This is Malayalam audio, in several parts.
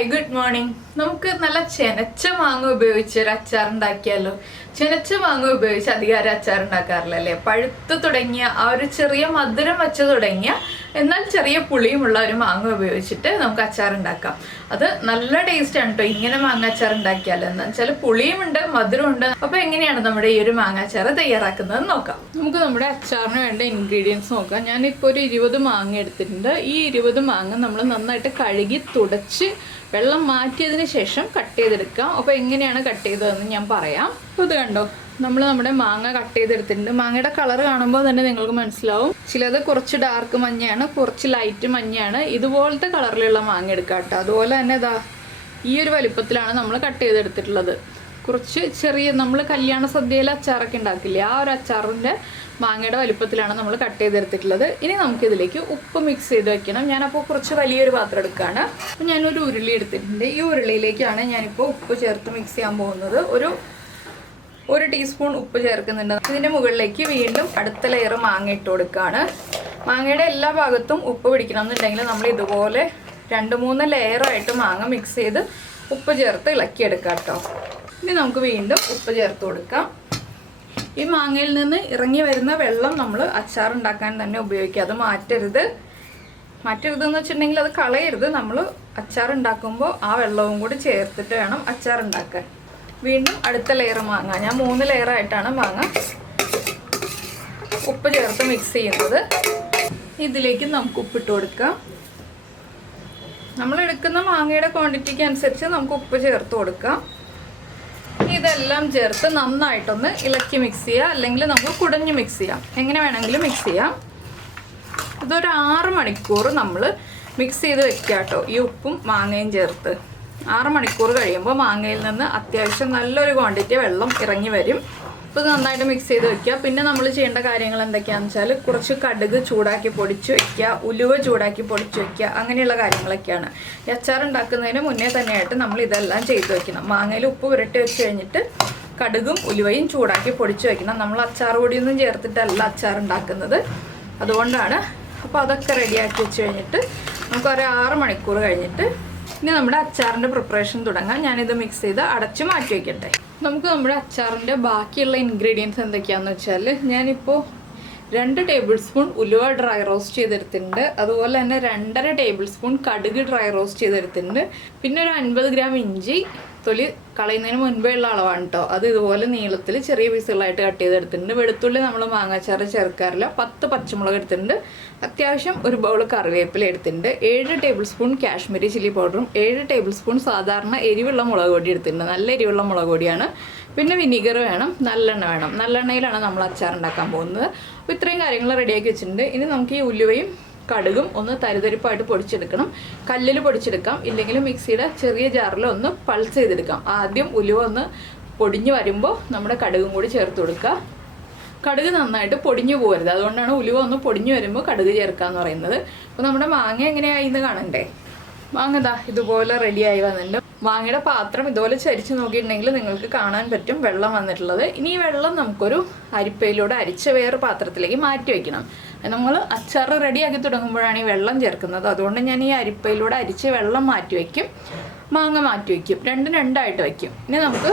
Hi good morning. നമുക്ക് നല്ല ചെനച്ച മാങ്ങ ഉപയോഗിച്ച് ഒരു അച്ചാർ ഉണ്ടാക്കിയാലോ. ചെനച്ച മാങ്ങ ഉപയോഗിച്ച് അധികാരം അച്ചാർ ഉണ്ടാക്കാറില്ലല്ലേ. പഴുത്ത് തുടങ്ങിയ ആ ഒരു ചെറിയ മധുരം വെച്ച് തുടങ്ങിയ എന്നാൽ ചെറിയ പുളിയുമുള്ള ഒരു മാങ്ങ ഉപയോഗിച്ചിട്ട് നമുക്ക് അച്ചാർ ഉണ്ടാക്കാം. അത് നല്ല ടേസ്റ്റ് ആണ് കേട്ടോ ഇങ്ങനെ മാങ്ങ അച്ചാർ ഉണ്ടാക്കിയാൽ. എന്ന് വെച്ചാൽ പുളിയുമുണ്ട് മധുരമുണ്ട്. അപ്പൊ എങ്ങനെയാണ് നമ്മുടെ ഈ ഒരു മാങ്ങ അച്ചാർ തയ്യാറാക്കുന്നത് നോക്കാം. നമുക്ക് നമ്മുടെ അച്ചാറിന് വേണ്ട ഇൻഗ്രീഡിയൻസ് നോക്കാം. ഞാനിപ്പോൾ ഒരു 20 മാങ്ങ എടുത്തിട്ടുണ്ട്. ഈ 20 മാങ്ങ നമ്മൾ നന്നായിട്ട് കഴുകി തുടച്ച് വെള്ളം മാറ്റിയതിന് ശേഷം കട്ട് ചെയ്തെടുക്കാം. അപ്പോൾ എങ്ങനെയാണ് കട്ട് ചെയ്തതെന്ന് ഞാൻ പറയാം. അപ്പോൾ ഇത് കണ്ടോ, നമ്മുടെ മാങ്ങ കട്ട് ചെയ്തെടുത്തിട്ടുണ്ട്. മാങ്ങയുടെ കളർ കാണുമ്പോൾ തന്നെ നിങ്ങൾക്ക് മനസ്സിലാവും. ചിലത് കുറച്ച് ഡാർക്ക് മഞ്ഞയാണ്, കുറച്ച് ലൈറ്റ് മഞ്ഞയാണ്. ഇതുപോലത്തെ കളറിലുള്ള മാങ്ങ എടുക്കാം കേട്ടോ. അതുപോലെ തന്നെ ഇതാ ഈ ഒരു വലിപ്പത്തിലാണ് നമ്മൾ കട്ട് ചെയ്തെടുത്തിട്ടുള്ളത്. കുറച്ച് ചെറിയ നമ്മൾ കല്യാണ സദ്യയിൽ അച്ചാറൊക്കെ ഉണ്ടാക്കില്ലേ, ആ ഒരു അച്ചാറിൻ്റെ മാങ്ങയുടെ വലിപ്പത്തിലാണ് നമ്മൾ കട്ട് ചെയ്തെടുത്തിട്ടുള്ളത്. ഇനി നമുക്കിതിലേക്ക് ഉപ്പ് മിക്സ് ചെയ്ത് വെക്കണം. ഞാനപ്പോൾ കുറച്ച് വലിയൊരു പാത്രം എടുക്കുകയാണ്. അപ്പോൾ ഞാനൊരു ഉരുളി എടുത്തിട്ടുണ്ട്. ഈ ഉരുളിയിലേക്കാണ് ഞാനിപ്പോൾ ഉപ്പ് ചേർത്ത് മിക്സ് ചെയ്യാൻ പോകുന്നത്. ഒരു ടീസ്പൂൺ ഉപ്പ് ചേർക്കുന്നുണ്ട്. ഇതിൻ്റെ മുകളിലേക്ക് വീണ്ടും അടുത്ത ലെയർ മാങ്ങ ഇട്ട് കൊടുക്കുകയാണ്. മാങ്ങയുടെ എല്ലാ ഭാഗത്തും ഉപ്പ് പിടിക്കണം എന്നുണ്ടെങ്കിൽ നമ്മൾ ഇതുപോലെ 2-3 ലെയറായിട്ട് മാങ്ങ മിക്സ് ചെയ്ത് ഉപ്പ് ചേർത്ത് ഇളക്കിയെടുക്കാം കേട്ടോ. ഇനി നമുക്ക് വീണ്ടും ഉപ്പ് ചേർത്ത് കൊടുക്കാം. ഈ മാങ്ങയിൽ നിന്ന് ഇറങ്ങി വരുന്ന വെള്ളം നമ്മൾ അച്ചാർ ഉണ്ടാക്കാൻ തന്നെ ഉപയോഗിക്കുക. അത് മാറ്റരുതെന്ന് വെച്ചിട്ടുണ്ടെങ്കിൽ അത് കളയരുത്. നമ്മൾ അച്ചാർ ഉണ്ടാക്കുമ്പോൾ ആ വെള്ളവും കൂടി ചേർത്തിട്ട് വേണം അച്ചാർ ഉണ്ടാക്കാൻ. വീണ്ടും അടുത്ത ലെയർ മാങ്ങ, ഞാൻ 3 ലെയറായിട്ടാണ് മാങ്ങ ഉപ്പ് ചേർത്ത് മിക്സ് ചെയ്യുന്നത്. ഇതിലേക്ക് നമുക്ക് ഉപ്പിട്ട് കൊടുക്കാം. നമ്മൾ എടുക്കുന്ന മാങ്ങയുടെ ക്വാണ്ടിറ്റിക്ക് അനുസരിച്ച് നമുക്ക് ഉപ്പ് ചേർത്ത് കൊടുക്കാം. ഇതെല്ലാം ചേർത്ത് നന്നായിട്ടൊന്ന് ഇളക്കി മിക്സ് ചെയ്യുക, അല്ലെങ്കിൽ നമുക്ക് കുടഞ്ഞ് മിക്സ് ചെയ്യാം. എങ്ങനെ വേണമെങ്കിലും മിക്സ് ചെയ്യാം. ഇതൊരു 6 മണിക്കൂർ നമ്മൾ മിക്സ് ചെയ്ത് വെക്കുക കേട്ടോ. ഈ ഉപ്പും മാങ്ങയും ചേർത്ത് 6 മണിക്കൂർ കഴിയുമ്പോൾ മാങ്ങയിൽ നിന്ന് അത്യാവശ്യം നല്ലൊരു ക്വാണ്ടിറ്റി വെള്ളം ഇറങ്ങി വരും. ഇപ്പോൾ നന്നായിട്ട് മിക്സ് ചെയ്ത് വെക്കുക. പിന്നെ നമ്മൾ ചെയ്യേണ്ട കാര്യങ്ങൾ എന്തൊക്കെയാണെന്ന് വെച്ചാൽ കുറച്ച് കടുക് ചൂടാക്കി പൊടിച്ച് വെക്കുക, ഉലുവ ചൂടാക്കി പൊടിച്ച് വെക്കുക, അങ്ങനെയുള്ള കാര്യങ്ങളൊക്കെയാണ്. ഈ അച്ചാർ ഉണ്ടാക്കുന്നതിന് മുന്നേ തന്നെയായിട്ട് നമ്മൾ ഇതെല്ലാം ചെയ്ത് വെക്കണം. മാങ്ങയിൽ ഉപ്പ് പുരട്ടി വെച്ച് കഴിഞ്ഞിട്ട് കടുകും ഉലുവയും ചൂടാക്കി പൊടിച്ച് വെക്കണം. നമ്മൾ അച്ചാർ പൊടിയൊന്നും ചേർത്തിട്ടല്ല അച്ചാർ ഉണ്ടാക്കുന്നത്, അതുകൊണ്ടാണ്. അപ്പോൾ അതൊക്കെ റെഡിയാക്കി വെച്ച് കഴിഞ്ഞിട്ട് നമുക്കൊരു 6 മണിക്കൂർ കഴിഞ്ഞിട്ട് ഇനി നമ്മുടെ അച്ചാറിൻ്റെ പ്രിപ്പറേഷൻ തുടങ്ങാം. ഞാനിത് മിക്സ് ചെയ്ത് അടച്ച് മാറ്റി വയ്ക്കട്ടെ. നമുക്ക് നമ്മുടെ അച്ചാറിൻ്റെ ബാക്കിയുള്ള ഇൻഗ്രീഡിയൻസ് എന്തൊക്കെയാണെന്ന് വെച്ചാൽ ഞാനിപ്പോൾ 2 ടേബിൾ സ്പൂൺ ഉലുവ ഡ്രൈ റോസ്റ്റ് ചെയ്തെടുത്തിട്ടുണ്ട്. അതുപോലെ തന്നെ 2.5 ടേബിൾ സ്പൂൺ കടുക് ഡ്രൈ റോസ്റ്റ് ചെയ്തെടുത്തിട്ടുണ്ട്. പിന്നെ ഒരു 50 ഗ്രാം ഇഞ്ചി തൊലി കളയുന്നതിന് മുൻപേ ഉള്ള അളവാണ് കേട്ടോ. അത് ഇതുപോലെ നീളത്തിൽ ചെറിയ പീസുകളായിട്ട് കട്ട് ചെയ്തെടുത്തിട്ടുണ്ട്. വെളുത്തുള്ളി നമ്മൾ മാങ്ങാച്ചാറ് ചേർക്കാറില്ല. 10 പച്ചമുളക് എടുത്തിട്ടുണ്ട്. അത്യാവശ്യം ഒരു ബൗൾ കറിവേപ്പില എടുത്തിട്ടുണ്ട്. 7 ടേബിൾ സ്പൂൺ കാശ്മീരി ചില്ലി പൗഡറും 7 ടേബിൾ സ്പൂൺ സാധാരണ എരിവുള്ള മുളക് പൊടി എടുത്തിട്ടുണ്ട്. നല്ല എരിവുള്ള മുളക് പൊടിയാണ്. പിന്നെ വിനീഗർ വേണം, നല്ലെണ്ണ വേണം. നല്ലെണ്ണയിലാണ് നമ്മൾ അച്ചാർ ഉണ്ടാക്കാൻ പോകുന്നത്. അപ്പോൾ ഇത്രയും കാര്യങ്ങൾ റെഡിയാക്കി വെച്ചിട്ടുണ്ട്. ഇനി നമുക്ക് ഈ ഉലുവയും കടുകും ഒന്ന് തരിതരിപ്പായിട്ട് പൊടിച്ചെടുക്കണം. കല്ലിൽ പൊടിച്ചെടുക്കാം, ഇല്ലെങ്കിൽ മിക്സിയുടെ ചെറിയ ജാറിൽ ഒന്ന് പൾസ് ചെയ്തെടുക്കാം. ആദ്യം ഉലുവ ഒന്ന് പൊടിഞ്ഞ് വരുമ്പോൾ നമ്മുടെ കടുകും കൂടി ചേർത്ത് കൊടുക്കുക. കടുക് നന്നായിട്ട് പൊടിഞ്ഞു പോകരുത്, അതുകൊണ്ടാണ് ഉലുവ ഒന്ന് പൊടിഞ്ഞു വരുമ്പോൾ കടുക് ചേർക്കാന്ന് പറയുന്നത്. അപ്പോൾ നമ്മുടെ മാങ്ങ എങ്ങനെയായി എന്ന് കാണണ്ടേ. മാങ്ങ ദാ ഇതുപോലെ റെഡിയായി വന്നിട്ടുണ്ട്. മാങ്ങയുടെ പാത്രം ഇതുപോലെ ചരിച്ച് നോക്കിയിട്ടുണ്ടെങ്കിൽ നിങ്ങൾക്ക് കാണാൻ പറ്റും വെള്ളം വന്നിട്ടുള്ളത്. ഇനി ഈ വെള്ളം നമുക്കൊരു അരിപ്പയിലൂടെ അരിച്ച് വേറെ പാത്രത്തിലേക്ക് മാറ്റി വയ്ക്കണം. നമ്മൾ അച്ചാർ റെഡിയാക്കി തുടങ്ങുമ്പോഴാണ് ഈ വെള്ളം ചേർക്കുന്നത്. അതുകൊണ്ട് ഞാൻ ഈ അരിപ്പയിലൂടെ അരിച്ച് വെള്ളം മാറ്റി വയ്ക്കും, മാങ്ങ മാറ്റി വയ്ക്കും. രണ്ടും രണ്ടായിട്ട് വയ്ക്കും. ഇനി നമുക്ക്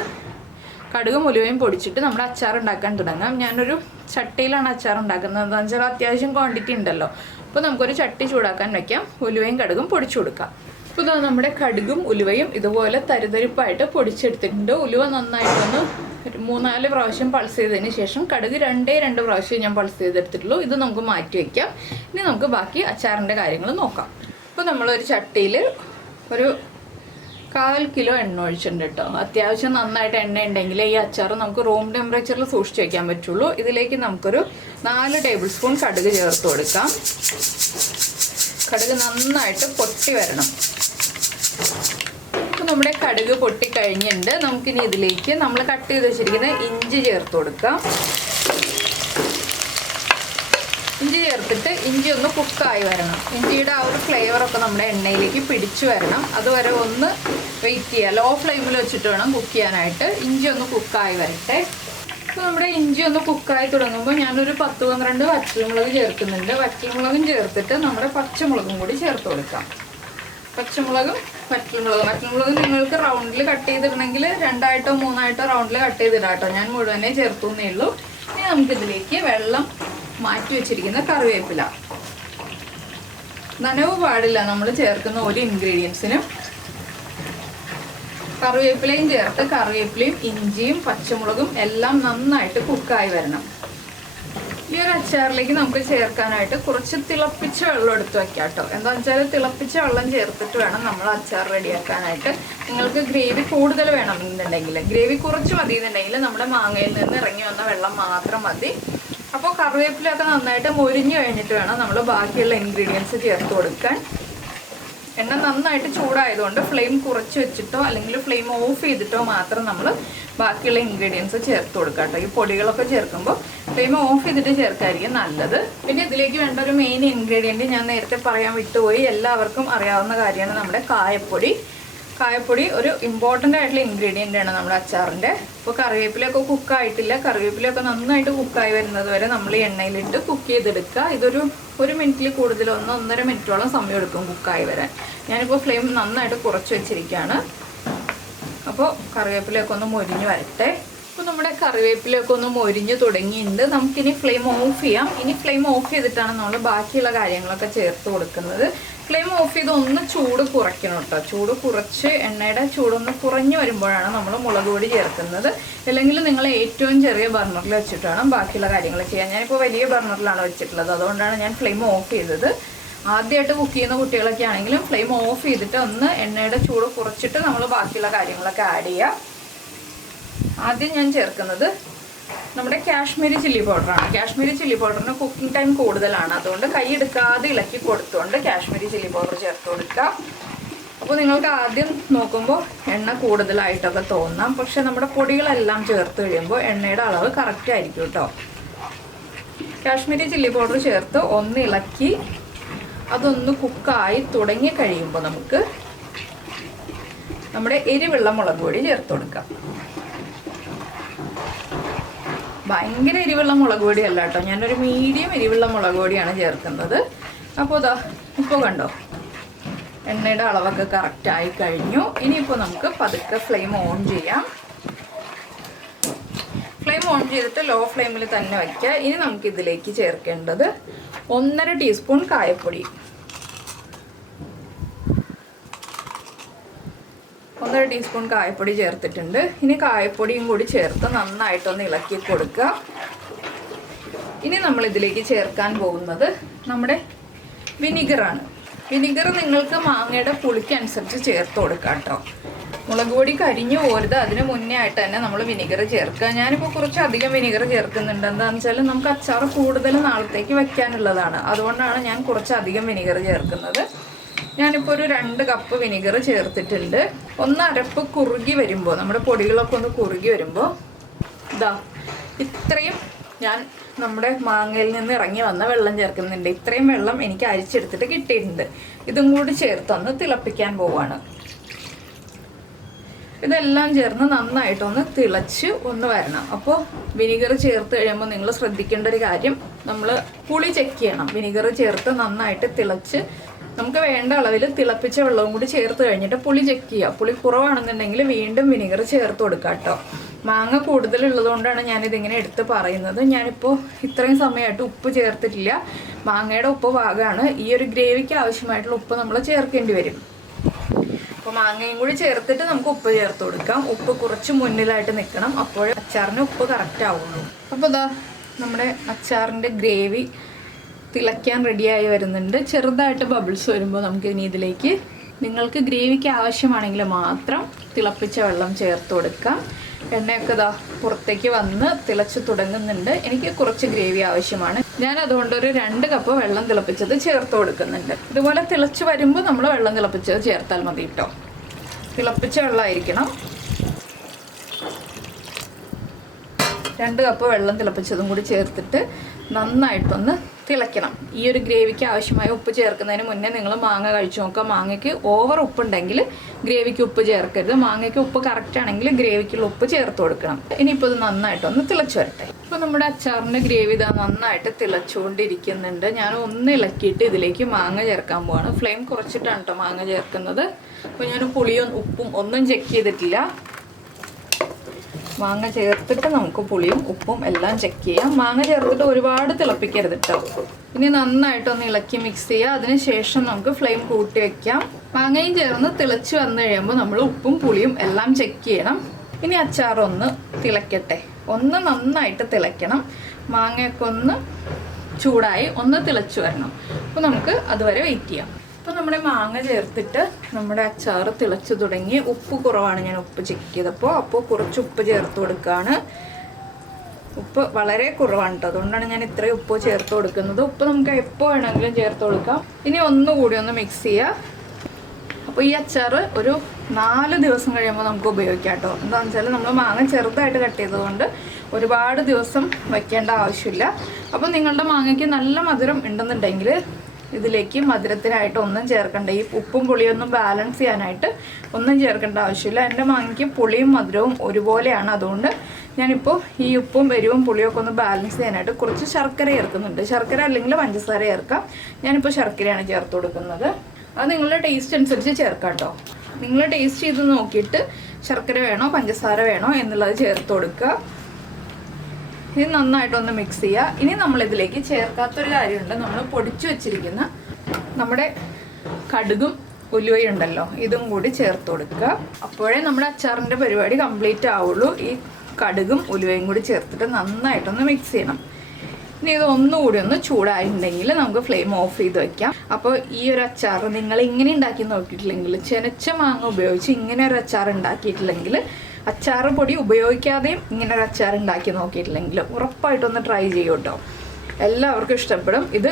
കടുകും ഉലുവയും പൊടിച്ചിട്ട് നമ്മുടെ അച്ചാർ ഉണ്ടാക്കാൻ തുടങ്ങാം. ഞാനൊരു ചട്ടിയിലാണ് അച്ചാർ ഉണ്ടാക്കുന്നത്. എന്താണെന്ന് വെച്ചാൽ അത്യാവശ്യം ക്വാണ്ടിറ്റി ഉണ്ടല്ലോ. അപ്പോൾ നമുക്കൊരു ചട്ടി ചൂടാക്കാൻ വയ്ക്കാം. ഉലുവയും കടുകും പൊടിച്ചു കൊടുക്കാം. അപ്പോൾ ഇതാ നമ്മുടെ കടുകും ഉലുവയും ഇതുപോലെ തരിതരിപ്പായിട്ട് പൊടിച്ചെടുത്തിട്ടുണ്ട്. ഉലുവ നന്നായിട്ടൊന്ന് 3-4 പ്രാവശ്യം പൾസ് ചെയ്തതിന് ശേഷം കടുക് 2 പ്രാവശ്യം ഞാൻ പൾസ് ചെയ്തെടുത്തിട്ടുള്ളൂ. ഇത് നമുക്ക് മാറ്റി വയ്ക്കാം. ഇനി നമുക്ക് ബാക്കി അച്ചാറിൻ്റെ കാര്യങ്ങൾ നോക്കാം. അപ്പോൾ നമ്മളൊരു ചട്ടിയിൽ ഒരു 1/4 കിലോ എണ്ണ ഒഴിച്ചിട്ടുണ്ട് കേട്ടോ. അത്യാവശ്യം നന്നായിട്ട് എണ്ണ ഉണ്ടെങ്കിൽ ഈ അച്ചാർ നമുക്ക് റൂം ടെമ്പറേച്ചറിൽ സൂക്ഷിച്ച് വയ്ക്കാൻ പറ്റുള്ളൂ. ഇതിലേക്ക് നമുക്കൊരു 4 ടേബിൾ സ്പൂൺ കടുക് ചേർത്ത് കൊടുക്കാം. കടുക് നന്നായിട്ട് പൊട്ടി വരണം. അപ്പോൾ നമ്മുടെ കടുക് പൊട്ടിക്കഴിഞ്ഞിട്ടുണ്ട്. നമുക്കിനി ഇതിലേക്ക് നമ്മൾ കട്ട് ചെയ്ത് വെച്ചിരിക്കുന്ന ഇഞ്ചി ചേർത്ത് കൊടുക്കാം. ഇഞ്ചി ചേർത്തിട്ട് ഇഞ്ചി ഒന്ന് കുക്കായി വരണം. ഇഞ്ചിയുടെ ആ ഒരു ഫ്ലേവറൊക്കെ നമ്മുടെ എണ്ണയിലേക്ക് പിടിച്ചു വരണം. അതുവരെ ഒന്ന് വെയിറ്റ് ചെയ്യുക. ലോ ഫ്ലെയിമിൽ വെച്ചിട്ട് വേണം കുക്ക് ചെയ്യാനായിട്ട്. ഇഞ്ചി ഒന്ന് കുക്കായി വരട്ടെ. അപ്പോൾ നമ്മുടെ ഇഞ്ചി ഒന്ന് കുക്കായി തുടങ്ങുമ്പോൾ ഞാനൊരു 10-12 വറ്റൽമുളക് ചേർക്കുന്നുണ്ട്. വറ്റൽമുളകും ചേർത്തിട്ട് നമ്മുടെ പച്ചമുളകും കൂടി ചേർത്ത് കൊടുക്കാം. പച്ചമുളകും വറ്റൽമുളകും നിങ്ങൾക്ക് റൗണ്ടിൽ കട്ട് ചെയ്തിടണമെങ്കിൽ 2ആയിട്ടോ 3ആയിട്ടോ റൗണ്ടിൽ കട്ട് ചെയ്തിടാട്ടോ. ഞാൻ മുഴുവനെ ചേർത്തുന്നേ ഉള്ളൂ. ഇനി നമുക്കിതിലേക്ക് വെള്ളം മാറ്റി വെച്ചിരിക്കുന്ന കറിവേപ്പില. നനവ് പാടില്ല നമ്മൾ ചേർക്കുന്ന ഒരു ഇൻഗ്രീഡിയൻസിനും. കറിവേപ്പിലയും ചേർത്ത് കറിവേപ്പിലയും ഇഞ്ചിയും പച്ചമുളകും എല്ലാം നന്നായിട്ട് കുക്കായി വരണം. ഈ ഒരു അച്ചാറിലേക്ക് നമുക്ക് ചേർക്കാനായിട്ട് കുറച്ച് തിളപ്പിച്ച വെള്ളം എടുത്ത് വെക്കാം കേട്ടോ. എന്താണെന്ന് വെച്ചാൽ തിളപ്പിച്ച വെള്ളം ചേർത്തിട്ട് വേണം നമ്മൾ അച്ചാർ റെഡിയാക്കാനായിട്ട്. നിങ്ങൾക്ക് ഗ്രേവി കൂടുതൽ വേണമെന്നുണ്ടെങ്കിൽ, ഗ്രേവി കുറച്ച് മതി എന്നുണ്ടെങ്കിൽ നമ്മുടെ മാങ്ങയിൽ നിന്ന് ഇറങ്ങി വന്ന വെള്ളം മാത്രം മതി. അപ്പോൾ കറിവേപ്പിലൊക്കെ നന്നായിട്ട് മൊരിഞ്ഞ് കഴിഞ്ഞിട്ട് വേണം നമ്മൾ ബാക്കിയുള്ള ഇൻഗ്രീഡിയൻസ് ചേർത്ത് കൊടുക്കാൻ. എണ്ണ നന്നായിട്ട് ചൂടായതുകൊണ്ട് ഫ്ലെയിം കുറച്ച് വെച്ചിട്ടോ അല്ലെങ്കിൽ ഫ്ലെയിം ഓഫ് ചെയ്തിട്ടോ മാത്രം നമ്മൾ ബാക്കിയുള്ള ഇൻഗ്രീഡിയൻസ് ചേർത്ത് കൊടുക്കാം കേട്ടോ. ഈ പൊടികളൊക്കെ ചേർക്കുമ്പോൾ ഫ്ലെയിം ഓഫ് ചെയ്തിട്ട് ചേർക്കായിരിക്കും നല്ലത്. പിന്നെ ഇതിലേക്ക് വേണ്ട ഒരു മെയിൻ ഇൻഗ്രീഡിയൻറ്റ് ഞാൻ നേരത്തെ പറയാൻ വിട്ടുപോയി, എല്ലാവർക്കും അറിയാവുന്ന കാര്യമാണ് നമ്മുടെ കായപ്പൊടി. കായപ്പൊടി ഒരു ഇമ്പോർട്ടൻ്റ് ആയിട്ടുള്ള ഇൻഗ്രീഡിയൻ്റ് ആണ് നമ്മുടെ അച്ചാറിൻ്റെ. ഇപ്പോൾ കറിവേപ്പിലൊക്കെ കുക്കായിട്ടില്ല, കറിവേപ്പിലൊക്കെ നന്നായിട്ട് കുക്കായി വരുന്നത് വരെ നമ്മൾ എണ്ണയിലിട്ട് കുക്ക് ചെയ്തെടുക്കുക. ഇതൊരു 1 മിനിറ്റിൽ കൂടുതൽ 1-1.5 മിനിറ്റോളം സമയം എടുക്കും കുക്കായി വരാൻ. ഞാനിപ്പോൾ ഫ്ലെയിം നന്നായിട്ട് കുറച്ച് വെച്ചിരിക്കുകയാണ്. അപ്പോൾ കറിവേപ്പിലൊക്കെ ഒന്ന് മൊരിഞ്ഞ് വരട്ടെ. അപ്പോൾ നമ്മുടെ കറിവേപ്പിലൊക്കെ ഒന്ന് മൊരിഞ്ഞ് തുടങ്ങിയിട്ടുണ്ട്. നമുക്കിനി ഫ്ലെയിം ഓഫ് ചെയ്യാം. ഇനി ഫ്ലെയിം ഓഫ് ചെയ്തിട്ടാണ് നമ്മൾ ബാക്കിയുള്ള കാര്യങ്ങളൊക്കെ ചേർത്ത് കൊടുക്കുന്നത്. ഫ്ലെയിം ഓഫ് ചെയ്ത് ഒന്ന് ചൂട് കുറയ്ക്കണം കേട്ടോ. ചൂട് കുറച്ച് എണ്ണയുടെ ചൂടൊന്ന് കുറഞ്ഞു വരുമ്പോഴാണ് നമ്മൾ മുളക് പൊടി ചേർക്കുന്നത്. അല്ലെങ്കിൽ നിങ്ങൾ ഏറ്റവും ചെറിയ ബർണറിൽ വെച്ചിട്ട് വേണം ബാക്കിയുള്ള കാര്യങ്ങൾ ചെയ്യാൻ. ഞാനിപ്പോൾ വലിയ ബർണറിലാണ് വെച്ചിട്ടുള്ളത്, അതുകൊണ്ടാണ് ഞാൻ ഫ്ലെയിം ഓഫ് ചെയ്തത്. ആദ്യമായിട്ട് കുക്ക് ചെയ്യുന്ന കുട്ടികളൊക്കെ ആണെങ്കിലും ഫ്ലെയിം ഓഫ് ചെയ്തിട്ട് ഒന്ന് എണ്ണയുടെ ചൂട് കുറച്ചിട്ട് നമ്മൾ ബാക്കിയുള്ള കാര്യങ്ങളൊക്കെ ആഡ് ചെയ്യുക. ആദ്യം ഞാൻ ചേർക്കുന്നത് നമ്മുടെ കാശ്മീരി ചില്ലി പൗഡറാണ്. കാശ്മീരി ചില്ലി പൗഡറിന് കുക്കിംഗ് ടൈം കൂടുതലാണ്, അതുകൊണ്ട് കൈ എടുക്കാതെ ഇളക്കി കൊടുത്തുകൊണ്ട് കാശ്മീരി ചില്ലി പൗഡർ ചേർത്ത് കൊടുക്കുക. അപ്പോൾ നിങ്ങൾക്ക് ആദ്യം നോക്കുമ്പോൾ എണ്ണ കൂടുതലായിട്ടൊക്കെ തോന്നാം, പക്ഷെ നമ്മുടെ പൊടികളെല്ലാം ചേർത്ത് കഴിയുമ്പോൾ എണ്ണയുടെ അളവ് കറക്റ്റ് ആയിരിക്കും കേട്ടോ. കാശ്മീരി ചില്ലി പൗഡർ ചേർത്ത് ഒന്ന് ഇളക്കി അതൊന്ന് കുക്കായി തുടങ്ങി കഴിയുമ്പോൾ നമുക്ക് നമ്മുടെ എരിവുള്ള മുളക് പൊടി ചേർത്ത് കൊടുക്കാം. ഭയങ്കര എരിവുള്ള മുളക് പൊടിയല്ല കേട്ടോ, ഞാനൊരു മീഡിയം എരിവുള്ള മുളക് പൊടിയാണ് ചേർക്കുന്നത്. അപ്പോൾ ഇപ്പോൾ കണ്ടോ എണ്ണയുടെ അളവൊക്കെ കറക്റ്റായി കഴിഞ്ഞു. ഇനിയിപ്പോൾ നമുക്ക് പതുക്കെ ഫ്ലെയിം ഓൺ ചെയ്യാം. ഫ്ലെയിം ഓൺ ചെയ്തിട്ട് ലോ ഫ്ലെയിമിൽ തന്നെ വയ്ക്കുക. ഇനി നമുക്കിതിലേക്ക് ചേർക്കേണ്ടത് 1.5 ടീസ്പൂൺ കായപ്പൊടി. 1.5 ടീസ്പൂൺ കായപ്പൊടി ചേർത്തിട്ടുണ്ട്. ഇനി കായപ്പൊടിയും കൂടി ചേർത്ത് നന്നായിട്ടൊന്ന് ഇളക്കി കൊടുക്കുക. ഇനി നമ്മൾ ഇതിലേക്ക് ചേർക്കാൻ പോകുന്നത് നമ്മുടെ വിനിഗറാണ്. വിനിഗർ നിങ്ങൾക്ക് മാങ്ങയുടെ പുളിക്കനുസരിച്ച് ചേർത്ത് കൊടുക്കാം കേട്ടോ. മുളക് പൊടി കരിഞ്ഞു പോരുത്, അതിന് മുന്നേ ആയിട്ട് തന്നെ നമ്മൾ വിനിഗർ ചേർക്കുക. ഞാനിപ്പോൾ കുറച്ച് അധികം വിനിഗർ ചേർക്കുന്നുണ്ട്. എന്താണെന്ന് വെച്ചാൽ നമുക്ക് അച്ചാർ കൂടുതൽ നാളത്തേക്ക് വെക്കാനുള്ളതാണ്, അതുകൊണ്ടാണ് ഞാൻ കുറച്ച് അധികം വിനിഗർ ചേർക്കുന്നത്. ഞാനിപ്പോൾ ഒരു 2 കപ്പ് വിനിഗർ ചേർത്തിട്ടുണ്ട്. ഒന്ന് അരപ്പ് കുറുകി വരുമ്പോൾ, നമ്മുടെ പൊടികളൊക്കെ ഒന്ന് കുറുകി വരുമ്പോൾ ഇത്രയും ഞാൻ നമ്മുടെ മാങ്ങയിൽ നിന്ന് ഇറങ്ങി വന്ന വെള്ളം ചേർക്കുന്നുണ്ട്. ഇത്രയും വെള്ളം എനിക്ക് അരിച്ചെടുത്തിട്ട് കിട്ടിയിട്ടുണ്ട്. ഇതും കൂടി ചേർത്തൊന്ന് തിളപ്പിക്കാൻ പോവുകയാണ്. ഇതെല്ലാം ചേർന്ന് നന്നായിട്ടൊന്ന് തിളച്ച് ഒന്ന് വരണം. അപ്പോൾ വിനിഗർ ചേർത്ത് കഴിയുമ്പോൾ നിങ്ങൾ ശ്രദ്ധിക്കേണ്ട ഒരു കാര്യം, നമ്മൾ പുളി ചെക്ക് ചെയ്യണം. വിനിഗർ ചേർത്ത് നന്നായിട്ട് തിളച്ച് നമുക്ക് വേണ്ട അളവിൽ തിളപ്പിച്ച വെള്ളവും കൂടി ചേർത്ത് കഴിഞ്ഞിട്ട് പുളി ചെക്ക് ചെയ്യുക. പുളി കുറവാണെന്നുണ്ടെങ്കിൽ വീണ്ടും വിനിഗർ ചേർത്ത് കൊടുക്കുക കേട്ടോ. മാങ്ങ കൂടുതലുള്ളതുകൊണ്ടാണ് ഞാനിതിങ്ങനെ എടുത്ത് പറയുന്നത്. ഞാനിപ്പോൾ ഇത്രയും സമയമായിട്ട് ഉപ്പ് ചേർത്തിട്ടില്ല. മാങ്ങയുടെ ഉപ്പ് പാകമാണ്. ഈ ഒരു ഗ്രേവിക്ക് ആവശ്യമായിട്ടുള്ള ഉപ്പ് നമ്മൾ ചേർക്കേണ്ടി വരും. അപ്പോൾ മാങ്ങയും കൂടി ചേർത്തിട്ട് നമുക്ക് ഉപ്പ് ചേർത്ത് കൊടുക്കാം. ഉപ്പ് കുറച്ച് മുന്നിലായിട്ട് നിൽക്കണം, അപ്പോഴേ അച്ചാറിന് ഉപ്പ് കറക്റ്റ് ആവുള്ളൂ. അപ്പോൾ നമ്മുടെ അച്ചാറിൻ്റെ ഗ്രേവി തിളയ്ക്കാൻ റെഡിയായി വരുന്നുണ്ട്. ചെറുതായിട്ട് ബബിൾസ് വരുമ്പോൾ നമുക്ക് ഇനി ഇതിലേക്ക് നിങ്ങൾക്ക് ഗ്രേവിക്ക് ആവശ്യമാണെങ്കിൽ മാത്രം തിളപ്പിച്ച വെള്ളം ചേർത്ത് കൊടുക്കാം. എണ്ണയൊക്കെ പുറത്തേക്ക് വന്ന് തിളച്ച് തുടങ്ങുന്നുണ്ട്. എനിക്ക് കുറച്ച് ഗ്രേവി ആവശ്യമാണ്. ഞാൻ അതുകൊണ്ട് ഒരു 2 കപ്പ് വെള്ളം തിളപ്പിച്ചത് ചേർത്ത് കൊടുക്കുന്നുണ്ട്. ഇതുപോലെ തിളച്ച് വരുമ്പോൾ നമ്മൾ വെള്ളം തിളപ്പിച്ചത് ചേർത്താൽ മതി കേട്ടോ. തിളപ്പിച്ച വെള്ളമായിരിക്കണം. 2 കപ്പ് വെള്ളം തിളപ്പിച്ചതും കൂടി ചേർത്തിട്ട് നന്നായിട്ടൊന്ന് തിളയ്ക്കണം. ഈ ഒരു ഗ്രേവിക്ക് ആവശ്യമായ ഉപ്പ് ചേർക്കുന്നതിന് മുന്നേ നിങ്ങൾ മാങ്ങ കഴിച്ചു നോക്കുക. മാങ്ങയ്ക്ക് ഓവർ ഉപ്പുണ്ടെങ്കിൽ ഗ്രേവിക്ക് ഉപ്പ് ചേർക്കരുത്. മാങ്ങയ്ക്ക് ഉപ്പ് കറക്റ്റ് ആണെങ്കിൽ ഗ്രേവിക്കുള്ള ഉപ്പ് ചേർത്ത് കൊടുക്കണം. ഇനിയിപ്പോൾ ഇത് നന്നായിട്ടൊന്ന് തിളച്ച് വരട്ടെ. ഇപ്പോൾ നമ്മുടെ അച്ചാറിൻ്റെ ഗ്രേവി ഇതാ നന്നായിട്ട് തിളച്ചുകൊണ്ടിരിക്കുന്നുണ്ട്. ഞാൻ ഒന്ന് ഇളക്കിയിട്ട് ഇതിലേക്ക് മാങ്ങ ചേർക്കാൻ പോവാണ്. ഫ്ലെയിം കുറച്ചിട്ടാണ് കേട്ടോ മാങ്ങ ചേർക്കുന്നത്. അപ്പോൾ ഞാൻ പുളിയും ഉപ്പും ഒന്നും ചെക്ക് ചെയ്തിട്ടില്ല. മാങ്ങ ചേർത്തിട്ട് നമുക്ക് പുളിയും ഉപ്പും എല്ലാം ചെക്ക് ചെയ്യാം. മാങ്ങ ചേർത്തിട്ട് ഒരുപാട് തിളപ്പിക്കരുത് കേട്ടോ. ഇനി നന്നായിട്ടൊന്ന് ഇളക്കി മിക്സ് ചെയ്യുക. അതിനുശേഷം നമുക്ക് ഫ്ലെയിം കൂട്ടി വയ്ക്കാം. മാങ്ങയും ചേർന്ന് തിളച്ച് വന്നു കഴിയുമ്പോൾ നമ്മൾ ഉപ്പും പുളിയും എല്ലാം ചെക്ക് ചെയ്യണം. ഇനി അച്ചാറൊന്ന് തിളയ്ക്കട്ടെ. ഒന്ന് നന്നായിട്ട് തിളയ്ക്കണം. മാങ്ങയൊക്കെ ഒന്ന് ചൂടായി ഒന്ന് തിളച്ച് വരണം. അപ്പോൾ നമുക്ക് അതുവരെ വെയിറ്റ് ചെയ്യാം. അപ്പോൾ നമ്മുടെ മാങ്ങ ചേർത്തിട്ട് നമ്മുടെ അച്ചാർ തിളച്ച് തുടങ്ങി. ഉപ്പ് കുറവാണ്, ഞാൻ ഉപ്പ് ചെക്ക് ചെയ്തപ്പോൾ. അപ്പോൾ കുറച്ച് ഉപ്പ് ചേർത്ത് കൊടുക്കുകയാണ്. ഉപ്പ് വളരെ കുറവാണ് കേട്ടോ, അതുകൊണ്ടാണ് ഞാൻ ഇത്രയും ഉപ്പ് ചേർത്ത് കൊടുക്കുന്നത്. ഉപ്പ് നമുക്ക് എപ്പോൾ വേണമെങ്കിലും ചേർത്ത് കൊടുക്കാം. ഇനി ഒന്നുകൂടി ഒന്ന് മിക്സ് ചെയ്യുക. അപ്പോൾ ഈ അച്ചാർ ഒരു 4 ദിവസം കഴിയുമ്പോൾ നമുക്ക് ഉപയോഗിക്കാം കേട്ടോ. എന്താണെന്ന് വെച്ചാൽ നമ്മൾ മാങ്ങ ചെറുതായിട്ട് കട്ട് ചെയ്തതുകൊണ്ട് ഒരുപാട് ദിവസം വയ്ക്കേണ്ട ആവശ്യമില്ല. അപ്പോൾ നിങ്ങളുടെ മാങ്ങയ്ക്ക് നല്ല മധുരം ഉണ്ടെന്നുണ്ടെങ്കിൽ ഇതിലേക്ക് മധുരത്തിനായിട്ട് ഒന്നും ചേർക്കണ്ട. ഈ ഉപ്പും പുളിയൊന്നും ബാലൻസ് ചെയ്യാനായിട്ട് ഒന്നും ചേർക്കേണ്ട ആവശ്യമില്ല. എൻ്റെ മാങ്ങയ്ക്ക് പുളിയും മധുരവും ഒരുപോലെയാണ്. അതുകൊണ്ട് ഞാനിപ്പോൾ ഈ ഉപ്പും എരിവും പുളിയൊക്കെ ഒന്ന് ബാലൻസ് ചെയ്യാനായിട്ട് കുറച്ച് ശർക്കര ചേർക്കുന്നുണ്ട്. ശർക്കര അല്ലെങ്കിൽ പഞ്ചസാര ചേർക്കാം. ഞാനിപ്പോൾ ശർക്കരയാണ് ചേർത്ത് കൊടുക്കുന്നത്. അത് നിങ്ങളുടെ ടേസ്റ്റ് അനുസരിച്ച് ചേർക്കാം കേട്ടോ. നിങ്ങൾ ടേസ്റ്റ് ചെയ്ത് നോക്കിയിട്ട് ശർക്കര വേണോ പഞ്ചസാര വേണോ എന്നുള്ളത് ചേർത്ത് കൊടുക്കുക. ഇത് നന്നായിട്ടൊന്ന് മിക്സ് ചെയ്യുക. ഇനി നമ്മളിതിലേക്ക് ചേർക്കാത്തൊരു കാര്യമുണ്ട്. നമ്മൾ പൊടിച്ചു വെച്ചിരിക്കുന്ന നമ്മുടെ കടുകും ഉലുവയും ഉണ്ടല്ലോ, ഇതും കൂടി ചേർത്ത് കൊടുക്കുക. അപ്പോഴേ നമ്മുടെ അച്ചാറിൻ്റെ പരിപാടി കംപ്ലീറ്റ് ആവുള്ളൂ. ഈ കടുകും ഉലുവയും കൂടി ചേർത്തിട്ട് നന്നായിട്ടൊന്ന് മിക്സ് ചെയ്യണം. ഇനി ഇത് ഒന്നുകൂടി ഒന്ന് ചൂടായിട്ടുണ്ടെങ്കിൽ നമുക്ക് ഫ്ലെയിം ഓഫ് ചെയ്ത് വെക്കാം. അപ്പോൾ ഈ ഒരു അച്ചാർ നിങ്ങൾ ഇങ്ങനെ ഉണ്ടാക്കി നോക്കിയിട്ടില്ലെങ്കിൽ, ചെനച്ച മാങ്ങ ഉപയോഗിച്ച് ഇങ്ങനെ ഒരു അച്ചാർ ഉണ്ടാക്കിയിട്ടില്ലെങ്കിൽ, അച്ചാർ പൊടി ഉപയോഗിക്കാതെയും ഇങ്ങനെ ഒരു അച്ചാർ ഉണ്ടാക്കി നോക്കിയിട്ടില്ലെങ്കിൽ ഉറപ്പായിട്ടൊന്ന് ട്രൈ ചെയ്യൂ കേട്ടോ. എല്ലാവർക്കും ഇഷ്ടപ്പെടും. ഇത്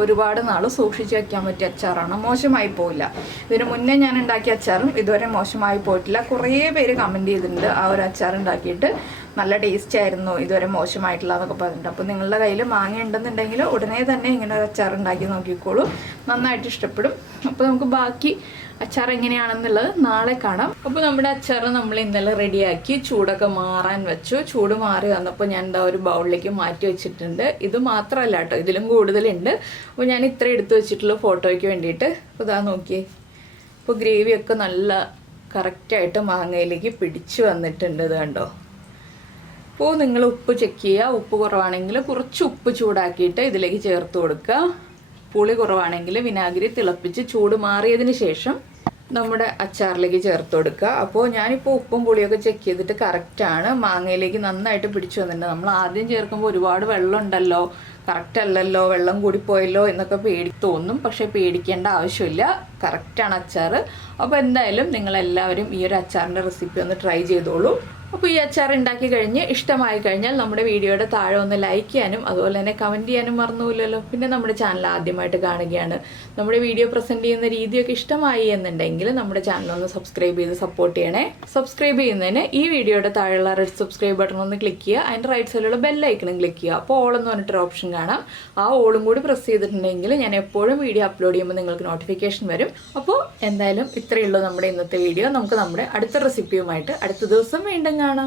ഒരുപാട് നാൾ സൂക്ഷിച്ച് വയ്ക്കാൻ പറ്റിയ അച്ചാറാണ്, മോശമായി പോയില്ല. ഇതിന് മുന്നേ ഞാൻ ഉണ്ടാക്കിയ അച്ചാറും ഇതുവരെ മോശമായി പോയിട്ടില്ല. കുറേ പേര് കമൻറ്റ് ചെയ്തിട്ടുണ്ട് ആ ഒരു അച്ചാർ ഉണ്ടാക്കിയിട്ട് നല്ല ടേസ്റ്റ് ആയിരുന്നു, ഇതുവരെ മോശമായിട്ടില്ല എന്നൊക്കെ പറഞ്ഞിട്ട്. അപ്പോൾ നിങ്ങളുടെ കയ്യിൽ മാങ്ങ ഉണ്ടെന്നുണ്ടെങ്കിൽ ഉടനെ തന്നെ ഇങ്ങനെ ഒരു അച്ചാർ ഉണ്ടാക്കി നോക്കിക്കോളൂ, നന്നായിട്ട് ഇഷ്ടപ്പെടും. അപ്പോൾ നമുക്ക് ബാക്കി അച്ചാർ എങ്ങനെയാണെന്നുള്ളത് നാളെ കാണാം. അപ്പോൾ നമ്മുടെ അച്ചാർ നമ്മൾ ഇന്നലെ റെഡിയാക്കി ചൂടൊക്കെ മാറാൻ വെച്ചു. ചൂട് മാറി വന്നപ്പോൾ ഞാൻ എന്താ ഒരു ബൗളിലേക്ക് മാറ്റി വെച്ചിട്ടുണ്ട്. ഇത് മാത്രമല്ല കേട്ടോ, ഇതിലും കൂടുതലുണ്ട്. അപ്പോൾ ഞാൻ ഇത്ര എടുത്ത് വെച്ചിട്ടുള്ള ഫോട്ടോയ്ക്ക് വേണ്ടിയിട്ട്. അപ്പോൾ ഇതാ നോക്കിയേ, ഇപ്പോൾ ഗ്രേവിയൊക്കെ നല്ല കറക്റ്റായിട്ട് മാങ്ങയിലേക്ക് പിടിച്ച് വന്നിട്ടുണ്ട്. ഇത് കണ്ടോ. അപ്പോൾ നിങ്ങൾ ഉപ്പ് ചെക്ക് ചെയ്യുക. ഉപ്പ് കുറവാണെങ്കിൽ കുറച്ച് ഉപ്പ് ചൂടാക്കിയിട്ട് ഇതിലേക്ക് ചേർത്ത് കൊടുക്കുക. പുളി കുറവാണെങ്കിൽ വിനാഗിരി തിളപ്പിച്ച് ചൂട് മാറിയതിന് ശേഷം നമ്മുടെ അച്ചാറിലേക്ക് ചേർത്ത് കൊടുക്കുക. അപ്പോൾ ഞാനിപ്പോൾ ഉപ്പും പുളിയൊക്കെ ചെക്ക് ചെയ്തിട്ട് കറക്റ്റാണ്. മാങ്ങയിലേക്ക് നന്നായിട്ട് പിടിച്ചു വന്നിട്ടുണ്ട്. നമ്മൾ ആദ്യം ചേർക്കുമ്പോൾ ഒരുപാട് വെള്ളം ഉണ്ടല്ലോ, കറക്റ്റ് അല്ലല്ലോ, വെള്ളം കൂടിപ്പോയല്ലോ എന്നൊക്കെ തോന്നും. പക്ഷേ പേടിക്കേണ്ട ആവശ്യമില്ല, കറക്റ്റാണ് അച്ചാർ. അപ്പോൾ എന്തായാലും നിങ്ങളെല്ലാവരും ഈ ഒരു അച്ചാറിൻ്റെ റെസിപ്പി ഒന്ന് ട്രൈ ചെയ്തോളൂ. അപ്പോൾ ഈ അച്ചാർ ഉണ്ടാക്കി കഴിഞ്ഞ് ഇഷ്ടമായി കഴിഞ്ഞാൽ നമ്മുടെ വീഡിയോയുടെ താഴെ ഒന്ന് ലൈക്ക് ചെയ്യാനും അതുപോലെ തന്നെ കമൻറ്റ് ചെയ്യാനും മറന്നുപോയില്ലല്ലോ. പിന്നെ നമ്മുടെ ചാനൽ ആദ്യമായിട്ട് കാണുകയാണ്, നമ്മുടെ വീഡിയോ പ്രസൻറ്റ് ചെയ്യുന്ന രീതിയൊക്കെ ഇഷ്ടമായി എന്നുണ്ടെങ്കിൽ നമ്മുടെ ചാനൽ ഒന്ന് സബ്സ്ക്രൈബ് ചെയ്ത് സപ്പോർട്ട് ചെയ്യണേ. സബ്സ്ക്രൈബ് ചെയ്യുന്നതിന് ഈ വീഡിയോയുടെ താഴെയുള്ള റെഡ് സബ്സ്ക്രൈബ് ബട്ടൺ ഒന്ന് ക്ലിക്ക് ചെയ്യുക. അതിൻ്റെ റൈറ്റ് സൈഡിലുള്ള ബെല്ലൈക്കണും ക്ലിക്ക് ചെയ്യുക. അപ്പോൾ ഓളെന്ന് പറഞ്ഞിട്ടൊരു ഓപ്ഷൻ കാണാം. ആ ഓളും കൂടി പ്രസ് ചെയ്തിട്ടുണ്ടെങ്കിൽ ഞാൻ എപ്പോഴും വീഡിയോ അപ്ലോഡ് ചെയ്യുമ്പോൾ നിങ്ങൾക്ക് നോട്ടിഫിക്കേഷൻ വരും. അപ്പോൾ എന്തായാലും ഇത്രയേ ഉള്ളൂ നമ്മുടെ ഇന്നത്തെ വീഡിയോ. നമുക്ക് നമ്മുടെ അടുത്ത റെസിപ്പിയുമായിട്ട് അടുത്ത ദിവസം വീണ്ടും കാണാം.